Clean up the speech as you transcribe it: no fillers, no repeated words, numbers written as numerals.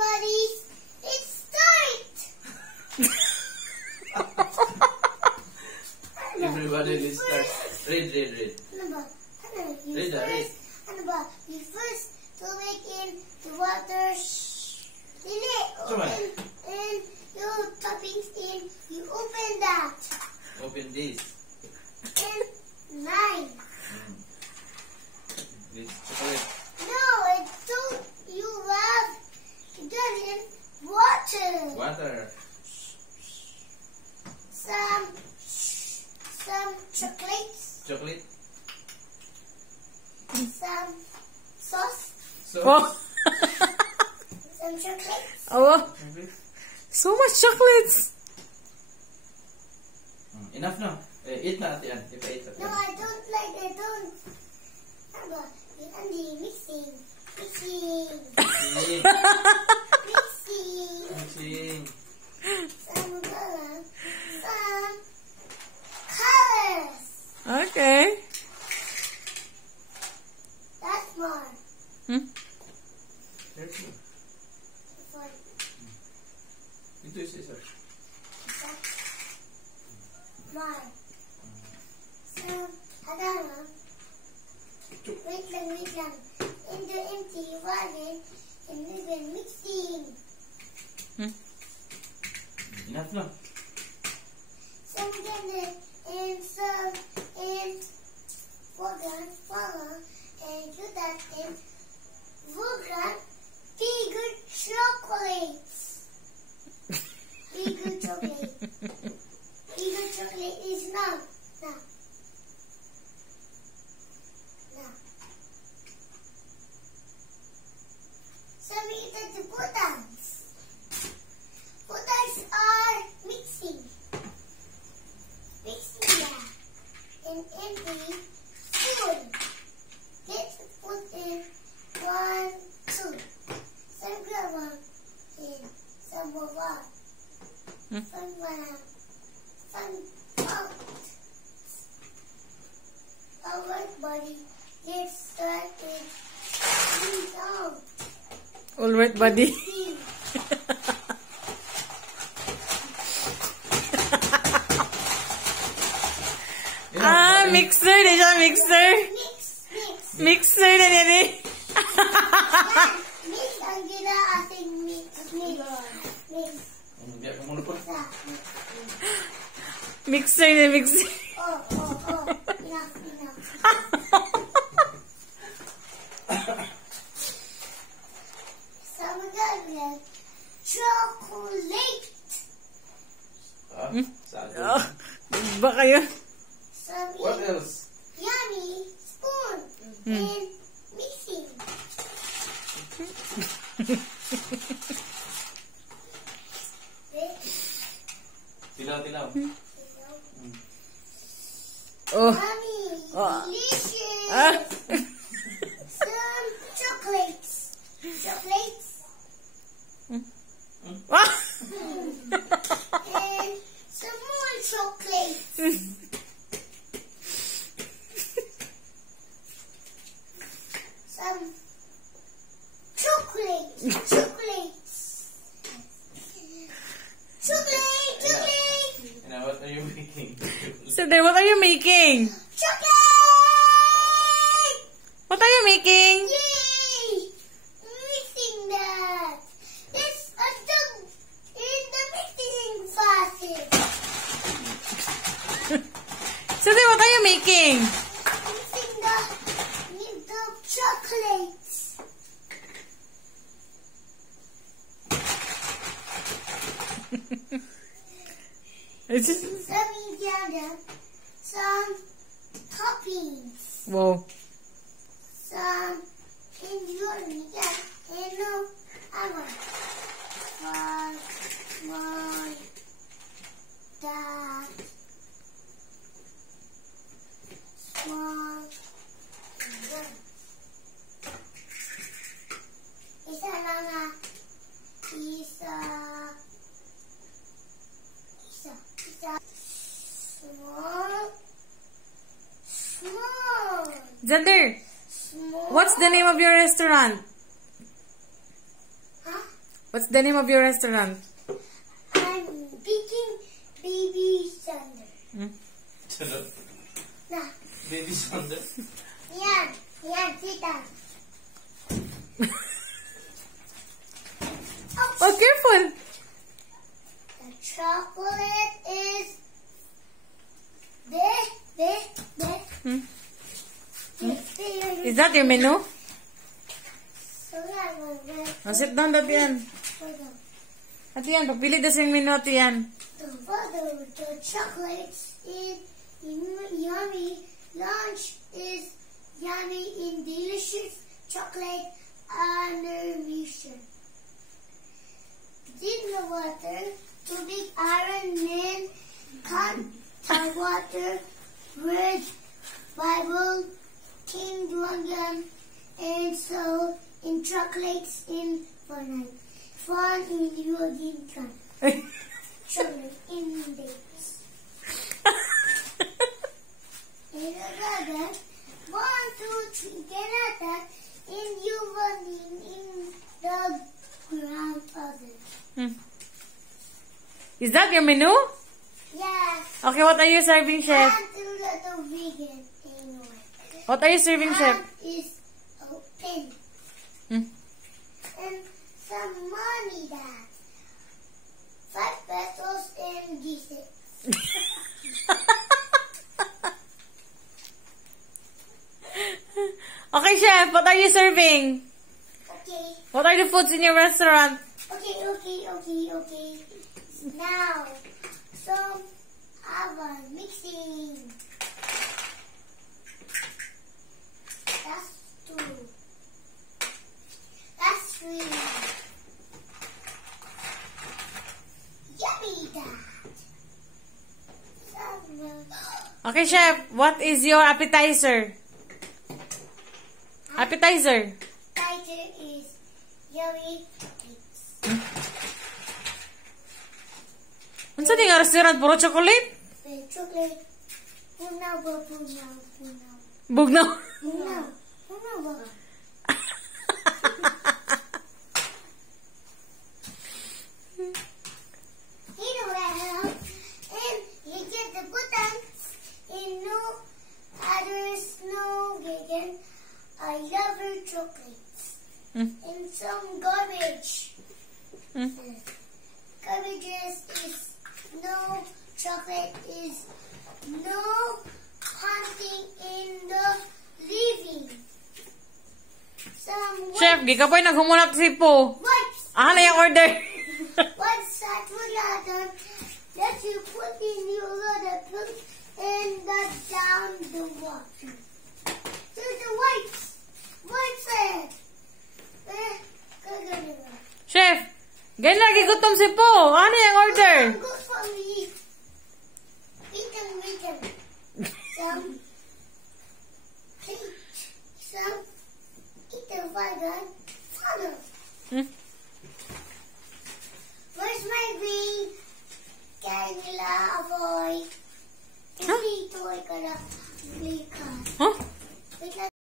everybody, it's start. Everybody, let's start. Read. Read. You first to make in the water. And your toppings in. You open that. Open this. And 9. This chocolate. No, I told you have done water. Water. Some chocolates. Chocolate. Some sauce. Oh. Some chocolates. Oh. So much chocolates. Enough now. Eat na at yan. Ipa-eat at No, yan. I don't. Andy, mixing. Mixing. Some colors. Okay. That's more. Careful. For Ito is isa. more. Some another. Wait lang. In the empty wallet, and we've been mixing. Enough na. Some ganun, and some, and water, and do that, and vegan, bigger chocolates. Bigger chocolate. Bigger chocolate is now. Some eat the buttons. Buttons are mixing. And empty spoon. Let's put in 1, 2. Some grandma in some of us. Some out. Our body gets started. Down. All right, buddy. Mixer. Di siya mixer. Mixer na nini. Mix ang gila ating mix. Hindi ako muna po. Mixer na mixer. Oh. Enough. Some gagawin. Chocolate. Oh, ba kayo? Some What else? yummy spoon. And mixing. Tilaw. Oh. Yummy. Ah. Delicious. Some chocolates. And some more chocolates. Some chocolates. Chocolate. And what are you making? So then, what are you making? Chocolate! What are you making? Yay! Mixing that. It's a dog in the mixing faucet. So then, what are you making? Mixing the chocolates. It's just... Some Indiana, some toppings, Wow. some Indonesia, and no other. My dad, small, isa lang isa, small, Xander, small. what's the name of your restaurant? Huh? What's the name of your restaurant? I'm picking Baby Thunder. Sunod. Nah, Baby Thunder. yan. Yan, kita. Oh, careful! The chocolate is there. Hmm? Is that your menu? So that one there. Oh, sit down, Atian. Atian, papili daw sa menu, Atian. The chocolates is yummy. Lunch is yummy and delicious chocolate under mission. In the water, to big Iron Man, contact water, Word, Bible, King Dragon, and so in chocolates in fun in your game. Chocolate in days. And another, 1, 2, 3, get at that, and you running in the ground other. Hmm. Is that your menu? Yes. Okay, what are you serving, chef? And a little vegan anyway. What are you serving, chef? And is open. Hmm. And some money that. 5 pesos and G6. Okay, chef, what are you serving? Okay. What are the foods in your restaurant? Okay. Now, some oven mixing. That's 2. That's 3. Yummy that. Okay, chef, what is your appetizer? Appetizer. Title is yummy cakes. Unsa di nga restaurant? Puro chocolate? The chocolate. Punaw ba? Bugnaw. Punaw ba? You know that helps. And you get the buttons and no others, no vegan. I love your chocolates. Hmm. And some garbage. Hmm. Garbages is no chocolate is no hunting in the living. Some Chef, gikapoy naghumulat si Po. wipes. Ah, na yung order. What's that water that you put in your water put and that down the water. To the wipes. Wipes it. Chef, ganyan lagi gutom si Po. Ano yung order? Good for me. Vegan. Some plate. Some eat the vegan. Follow. Hmm? Where's my green Canila boy? Huh? Ito ay kala. Huh? Wait lang.